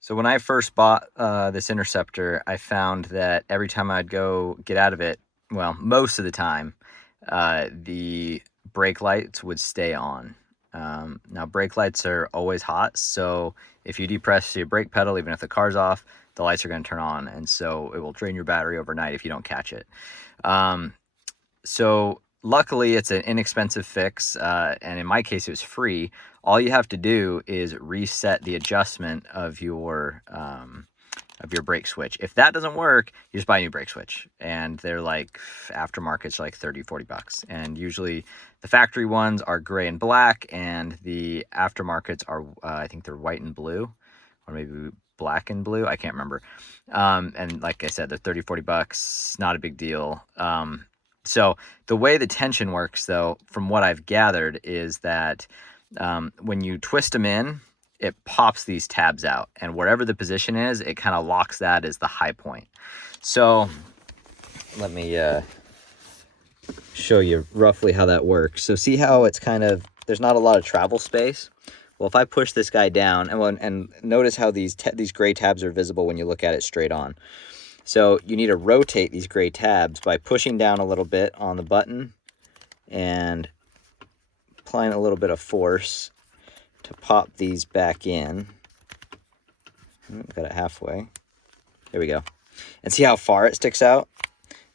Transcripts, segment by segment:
So when I first bought this Interceptor, I found that every time I'd go get out of it, well, most of the time, the brake lights would stay on. Now, brake lights are always hot, so if you depress your brake pedal, even if the car's off, the lights are going to turn on, and so it will drain your battery overnight if you don't catch it. So luckily, it's an inexpensive fix, and in my case, it was free. All you have to do is reset the adjustment of your brake switch. If that doesn't work, you just buy a new brake switch, and they're like aftermarket's like 30-40 bucks. And usually the factory ones are gray and black, and the aftermarkets are I think they're white and blue, or maybe black and blue, I can't remember. And like I said, they're 30-40 bucks, not a big deal. So the way the tension works, though, from what I've gathered, is that when you twist them in, it pops these tabs out, and wherever the position is, it kind of locks that as the high point. So let me show you roughly how that works. So see how it's kind of, there's not a lot of travel space? Well, if I push this guy down, and notice how these gray tabs are visible when you look at it straight on. So you need to rotate these gray tabs by pushing down a little bit on the button and applying a little bit of force to pop these back in. Got it halfway. There we go. And see how far it sticks out?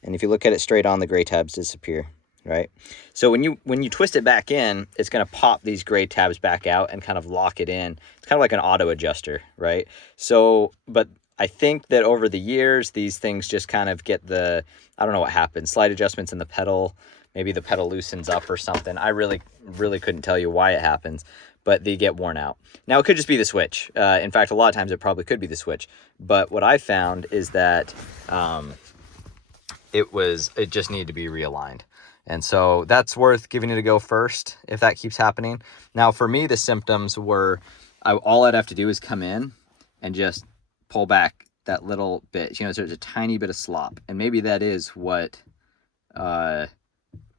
And if you look at it straight on, the gray tabs disappear, right? So when you twist it back in, it's going to pop these gray tabs back out and kind of lock it in. It's kind of like an auto adjuster, right? So, but I think that over the years, these things just kind of get I don't know what happens, slight adjustments in the pedal. Maybe the pedal loosens up or something. I really couldn't tell you why it happens, but they get worn out. Now, it could just be the switch. In fact, a lot of times it probably could be the switch. But what I found is that it just needed to be realigned. And so that's worth giving it a go first if that keeps happening. Now, for me, the symptoms were, all I'd have to do is come in and just pull back that little bit. There's a tiny bit of slop, and maybe that is what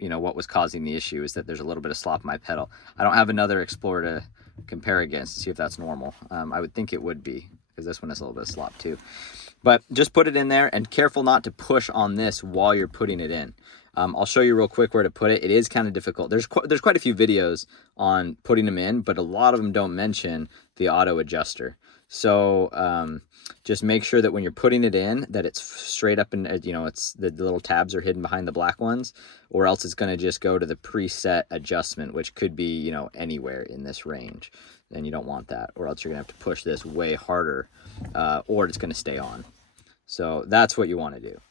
what was causing the issue, is that there's a little bit of slop in my pedal. I don't have another Explorer to compare against to see if that's normal. I would think it would be, because this one has a little bit of slop too. But just put it in there, and careful not to push on this while you're putting it in. I'll show you real quick where to put it. It is kind of difficult. There's quite a few videos on putting them in, but a lot of them don't mention the auto adjuster. So just make sure that when you're putting it in, that it's straight up, and it's the little tabs are hidden behind the black ones, or else it's going to just go to the preset adjustment, which could be anywhere in this range. And you don't want that, or else you're gonna have to push this way harder, or it's going to stay on. So that's what you want to do.